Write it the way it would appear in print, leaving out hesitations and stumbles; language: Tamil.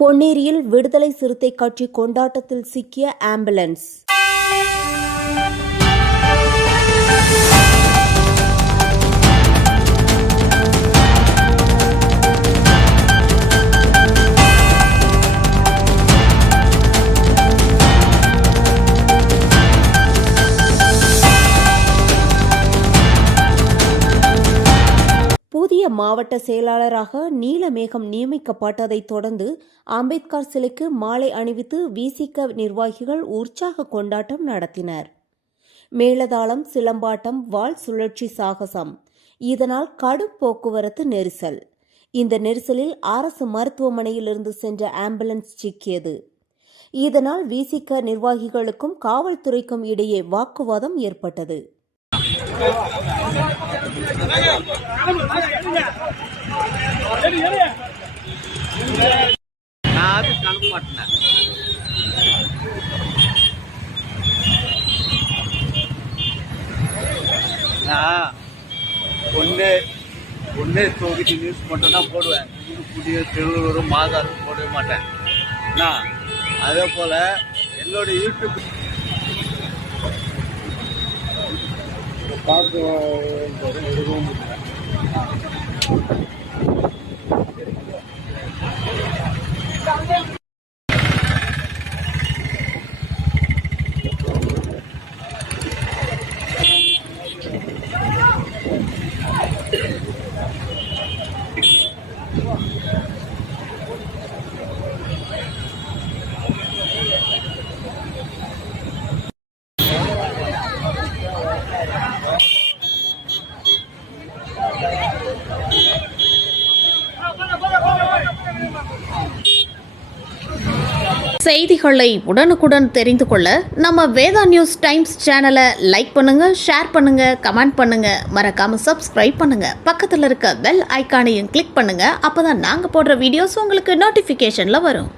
பொன்னேரியில் விடுதலை சிறுத்தை கட்சி கொண்டாட்டத்தில் சிக்கிய ஆம்புலன்ஸ். புதிய மாவட்ட செயலாளராக நீலமேகம் நியமிக்கப்பட்டதைத் தொடர்ந்து அம்பேத்கர் சிலைக்கு மாலை அணிவித்து விசிக நிர்வாகிகள் உற்சாக கொண்டாட்டம் நடத்தினர். மேளதாளம், சிலம்பாட்டம், வாள் சுழற்சி சாகசம். இதனால் கடும் போக்குவரத்து நெரிசல். இந்த நெரிசலில் அரசு மருத்துவமனையிலிருந்து சென்ற ஆம்புலன்ஸ் சிக்கியது. இதனால் விசிக நிர்வாகிகளுக்கும் காவல்துறைக்கும் இடையே வாக்குவாதம் ஏற்பட்டது. ஒன்னே தொகுதி நியூஸ் மட்டும் தான் போடுவேன். புதிய திருவள்ளூர் மாதாரம் போடவே மாட்டேன். அதே போல என்னோட யூடியூப் பார்த்து எடுக்கவும் செய்திகளை உடனுக்குடன் தெரிந்து கொள்ள நம்ம வேதா நியூஸ் டைம்ஸ் சேனலை லைக் பண்ணுங்க, ஷேர் பண்ணுங்க, கமெண்ட் பண்ணுங்க, மறக்காம சப்ஸ்கிரைப் பண்ணுங்க. பக்கத்தில் இருக்க பெல் ஐகானையும் கிளிக் பண்ணுங்க. அப்பதான் நாங்க போடுற வீடியோஸ் உங்களுக்கு நோட்டிபிகேஷன்ல வரும்.